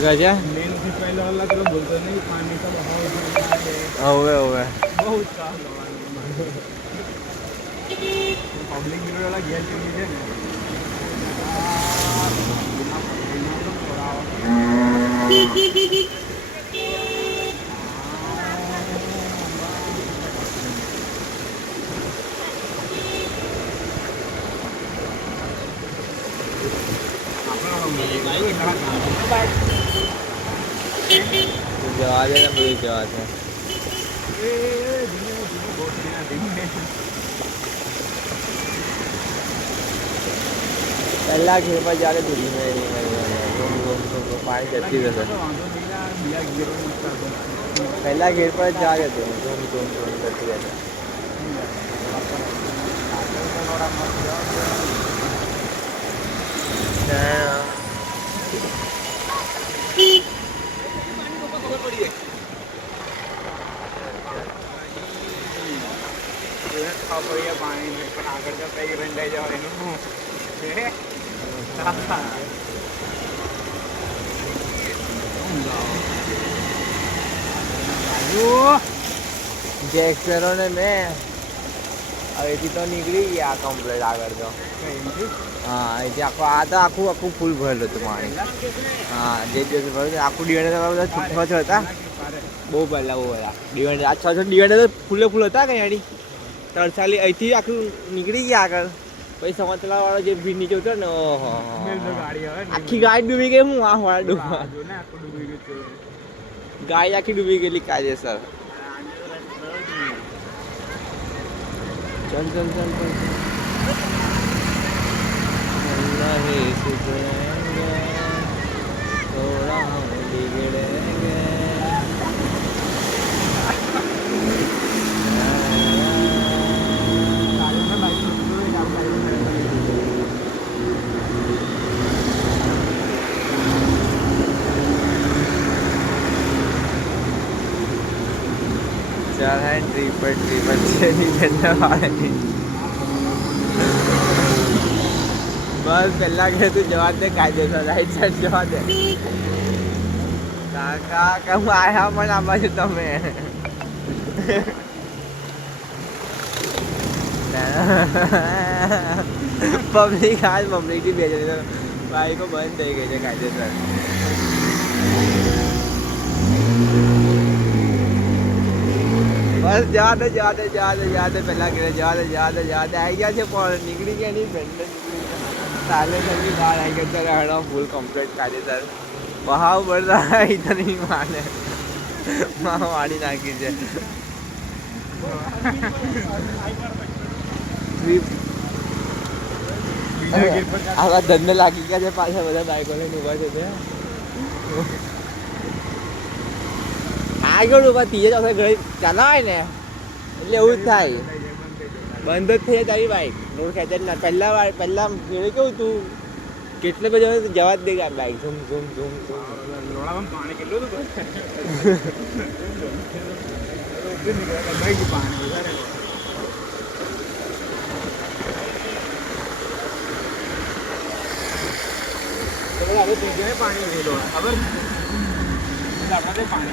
કહે છે મેન થી પહેલા વાला તો બોલતો નહીં પાણી का बहाव હવે હવે बहुत કામ પબ્લિક મિરર વાला ગેર ચૂકી છે ને જવા દે ને બધું જવા છે પહેલા ઘેર પર જ્યારે ધૂલી પાણી જતી જશે પહેલા ઘેર પર જાય તો ધૂમ ધૂમ ધૂમ જતી રહેશે પાણી પણ આગળ તો કઈ રંડાઈ જવા એનું જેક્સરો ને મેં હવેથી તો નીકળી ગયા કમ્પ્લેટ આગળ તો હા અહીંથી આખું આ તો આખું ફૂલ ભરેલું હતું પાણી હા જે દિવસે ભરેલું આખું ડિવાઈડર બધા છૂટવા છ હતા બહુ પહેલાં ડિવાઈડર આ છ ડિવાઈડર તો ફૂલે ફૂલ હતા કઈ આડી તરસાલી અહીંથી આખું નીકળી ગયા આગળ પછી સમતલા વાળો જે ભીડ નીચે ઉતર ને ઓહો આખી ગાય ડૂબી ગઈ હું આ વાળા ડૂબવા ગાય આખી ડૂબી ગયેલી કાયદેસર चल चल चल चल नहीं सुधरेंगे थोड़ा हम बिगड़ेंगे चल है ट्रिप से नहीं करने वाले बस पहला के तू जवा दे कायदेसर राइट साइड जवा दे કાકા કે હું આયા પણ આ બાજુ તમે પબ્લિક આજ પબ્લિકથી બે જણ બાઈકો બંધ થઈ ગઈ છે કાયદેસર બસ જવા દે પહેલા ઘરે જવા દે આવી ગયા છે પણ નીકળી ગયા નહીં ફ્રેન્ડ નીકળી ગયા ચાલે જલ્દી બહાર આવી ગયા ત્યારે હડો ફૂલ કમ્પ્લીટ કાયદેસર બહાવ પડતા ઇધર નહીં માને માં વાળી નાખી છે આવા ધંધે લાગી ગયા છે પાછા બધા બાઈકો લઈને ઉભા છે આગળ ઉભા ત્રીજે ચોથે ઘરે ચલાવાય ને એટલે એવું જ થાય બંધ જ થઈ જાય તારી બાઈક રોડ ખેંચે ના પહેલા ઘેરે કેવું તું કેટલે બધા જવા જ દે બાઈક ઝૂમ ઝૂમ ઝૂમ લોડામાં પાણી કેટલું હતું પાણી વધારે હવે ત્રીજે પાણી ખબર પાણી